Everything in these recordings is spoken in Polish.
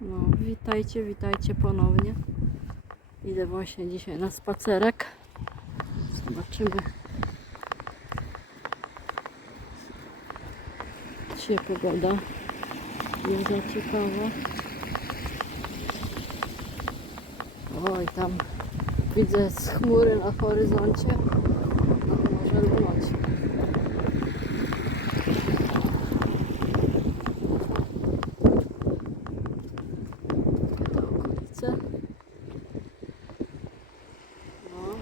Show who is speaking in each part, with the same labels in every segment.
Speaker 1: No, witajcie, witajcie ponownie. Idę właśnie dzisiaj na spacerek. Zobaczymy. Dzisiaj pogoda nie za ciekawa. Oj, tam widzę z chmury na horyzoncie. No, może lunąć. te okolice. No.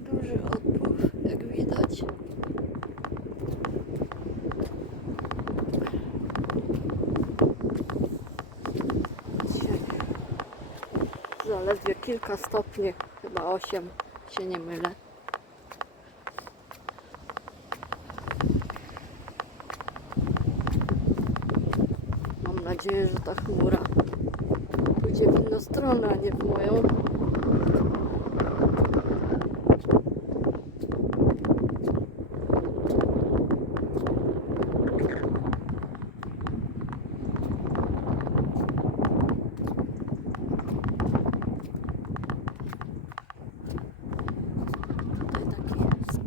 Speaker 1: Duży odpływ, jak widać. Dzisiaj zaledwie kilka stopni, chyba 8, się nie mylę. Mam nadzieję, że ta chmura pójdzie w inną stronę, a nie w moją.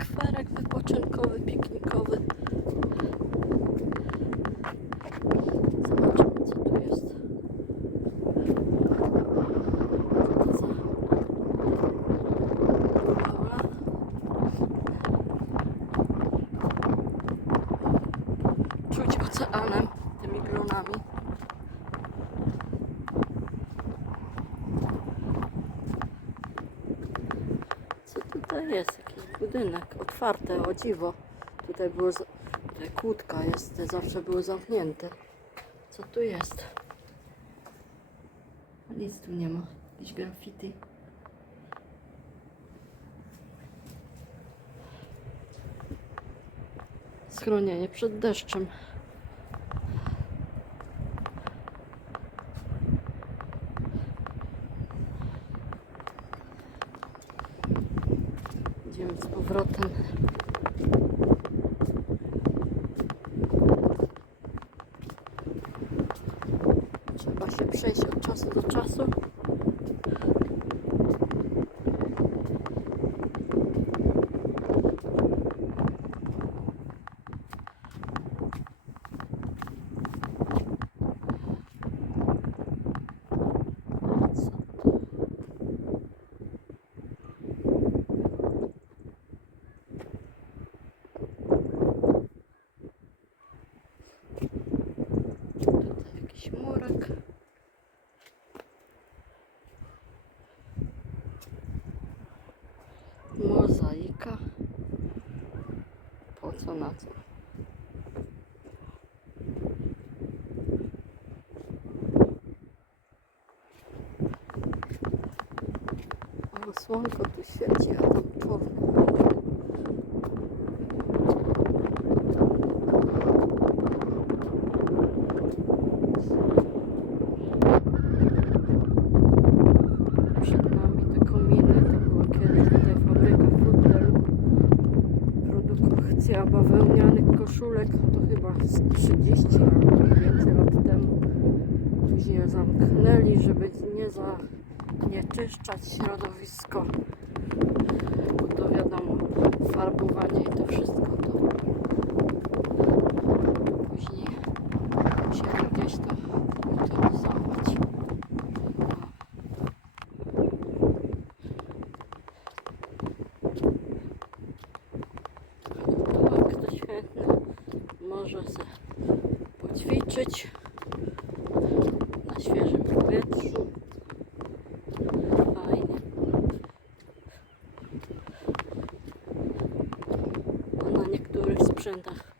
Speaker 1: Tutaj taki skwerek wypoczynkowy, piknikowy. Zobaczymy, co tu jest. Aula? Czuć oceanem, tymi glonami. Co tutaj jest? Budynek otwarty, o dziwo. Tutaj było, tutaj kłódka jest, zawsze były zamknięte. Co tu jest? Nic tu nie ma. Jakieś graffiti. Schronienie przed deszczem. Z powrotem. Trzeba się przejść od czasu do czasu. Co to? Tutaj jakiś murek. Mozaika. Co? O, słonko tu świeci, a tam. Przed nami te kominy, to była kiedyś tutaj fabryka frutelu. Produkcja koszulek, to chyba z 30 albo więcej lat temu. Później je zamknęli, żeby nie zanieczyszczać środowisko. Bo to wiadomo, farbowanie i to wszystko to później musieli gdzieś to utylizować. Jak ktoś chętny może sobie poćwiczyć na świeżym powietrzu. Fajnie. Bo na niektórych sprzętach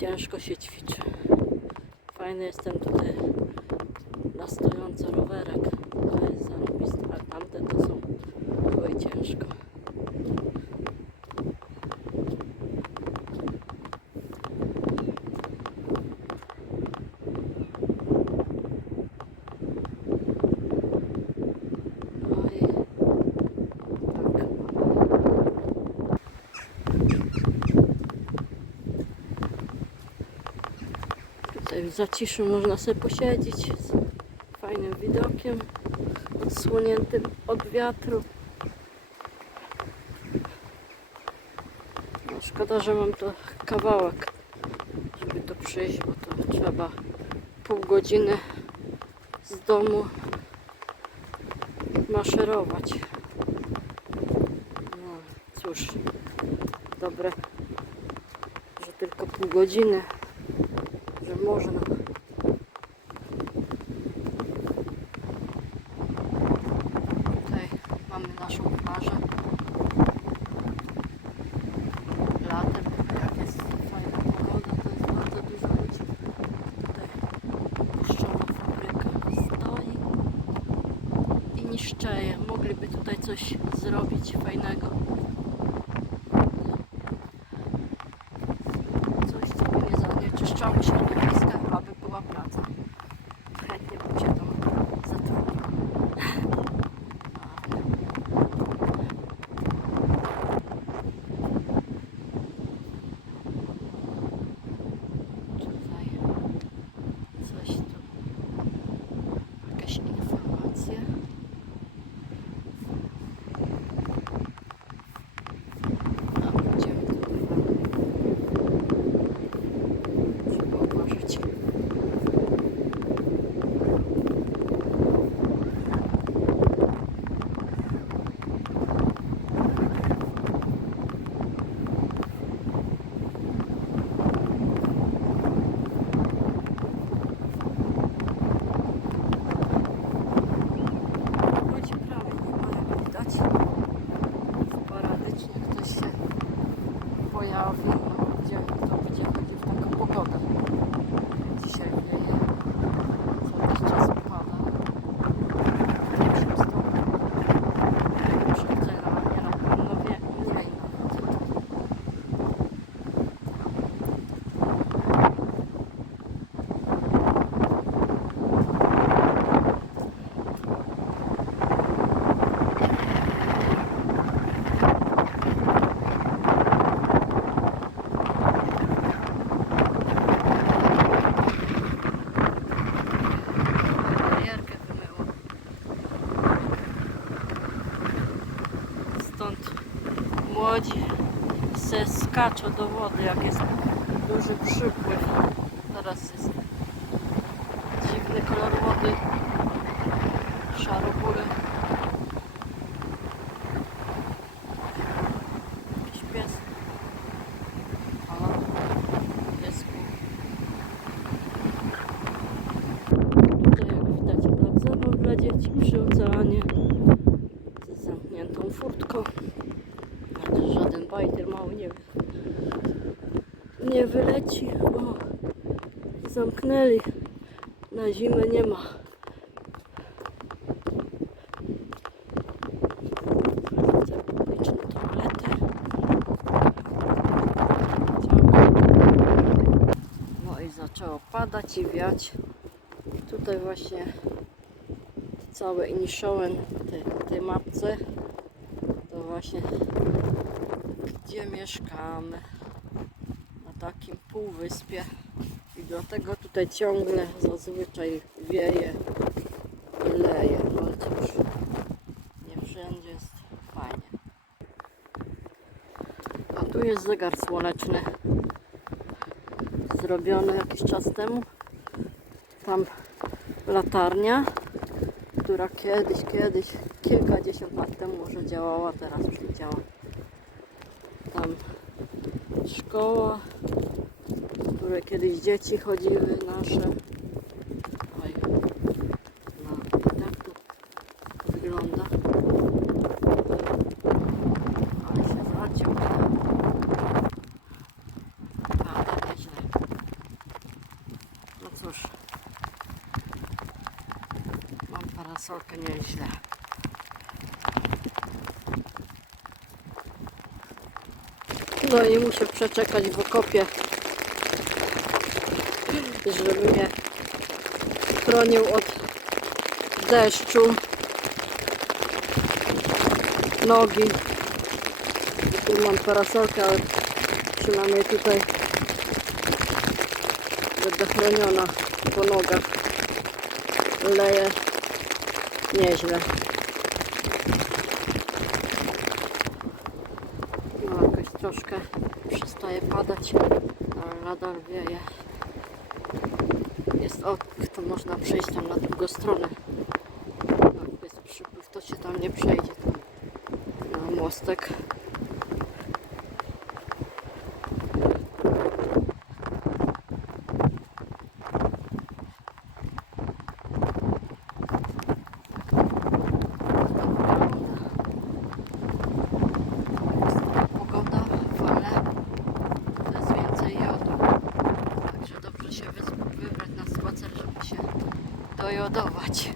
Speaker 1: ciężko się ćwiczy. Fajny jestem tutaj na stojący rowerek. To jest zarobiste, a tamte to są były ciężko. Oj, tak. Tutaj w zaciszu można sobie posiedzieć z fajnym widokiem, odsłoniętym od wiatru. No, szkoda, że mam to kawałek, żeby to przyjść, bo to trzeba pół godziny z domu maszerować. No cóż, dobre, że tylko pół godziny, można. Tutaj mamy naszą plażę. Latem, jak jest fajna pogoda, to jest bardzo dużo ludzi. Tutaj puszczona fabryka stoi i niszczeje. Mogliby tutaj coś zrobić fajnego. Se skaczą do wody, jak jest duży przypływ. Teraz jest wyleci, bo zamknęli. Na zimę nie ma. No zaczęło padać i wiać. Tutaj właśnie całe iniszołem tej, tej mapce to właśnie gdzie mieszkamy takim półwyspie. I dlatego tutaj ciągle zazwyczaj wieje i leje, cóż nie wszędzie jest fajnie. A tu jest zegar słoneczny. Zrobiony jakiś czas temu. Tam latarnia, która kiedyś, kiedyś, kilkadziesiąt lat temu może działała, teraz już nie działa. Tam szkoła, w której kiedyś dzieci chodziły nasze. Oj, no i tak to wygląda. Ale się zaciął. Pada nieźle. No cóż. Mam parasolkę nieźle. No i muszę przeczekać w okopie, żeby mnie chronił od deszczu, nogi. Tu mam parasolkę, ale przynajmniej tutaj Będę chroniona po nogach. Leje nieźle. No jakoś troszkę przestaje padać, ale nadal wieje. Jest odpływ, to można przejść tam na drugą stronę. Jak jest przypływ, to się tam nie przejdzie. Tam na mostek. передавать.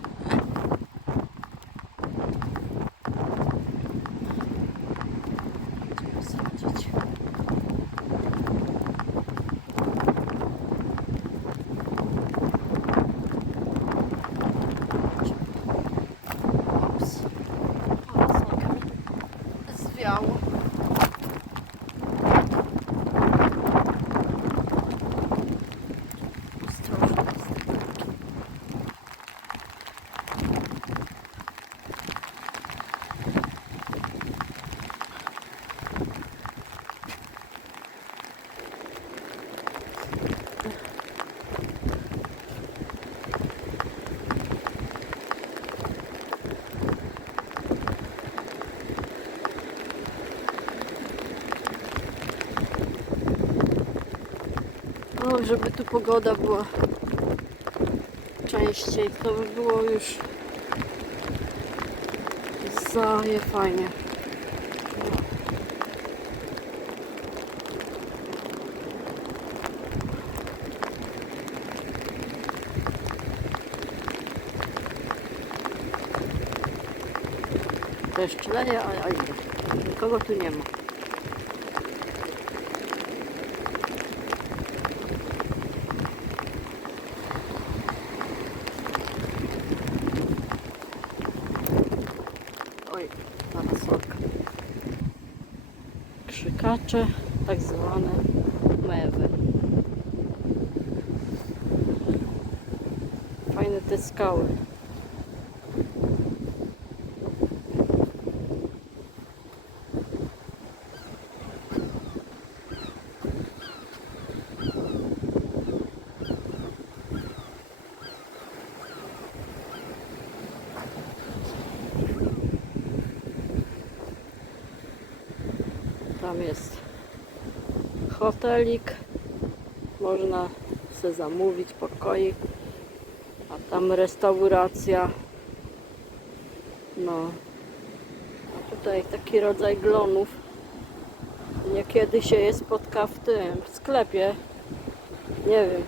Speaker 1: O, żeby tu pogoda była częściej, to by było już zaje fajnie. Deszcz leje, a idę. Nikogo tu nie ma. Oj, parasolka. Krzykacze, tak zwane mewy. Fajne te skały. Tam jest hotelik. Można sobie zamówić pokoik. A tam restauracja. No. A tutaj taki rodzaj glonów. Niekiedy się je spotka w tym, w sklepie. Nie wiem.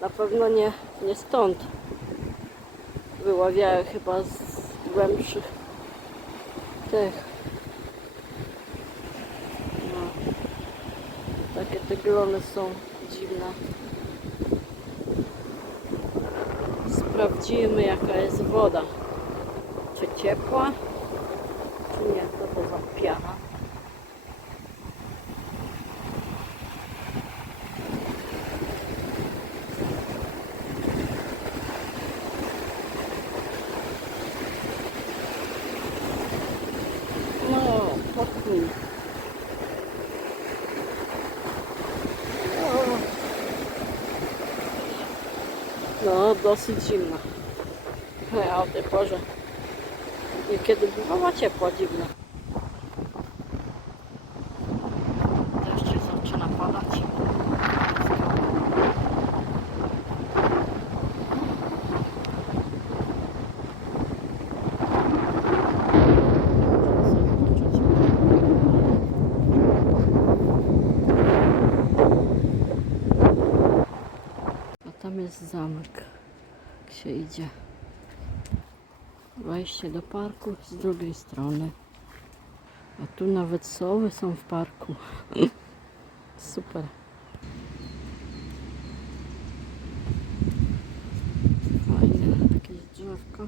Speaker 1: Na pewno nie, nie stąd. Wyławiają chyba z głębszych tych. No. Glony są dziwne. Sprawdzimy jaka jest woda. Czy ciepła, czy nie. To za piana? No, pokój. O. No, dosyć zimno. A o tej porze niekiedy bywała ciepła, dziwna. Deszcz zaczyna padać. Tam jest się idzie. Wejście do parku z drugiej strony. A tu nawet sowy są w parku. Super. Drzewko.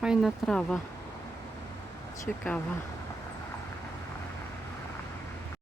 Speaker 1: Fajna trawa. Ciekawa.